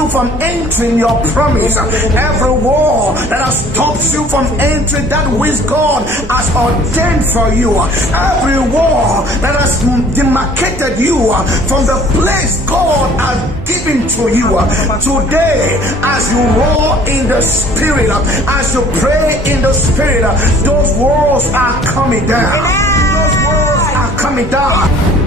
you from entering your promise, every wall that has stopped you from entering that which God has ordained for you, every wall that has demarcated you from the place God has given to you, today as you roar in the spirit, as you pray in the spirit, those walls are coming down. Those walls are coming down.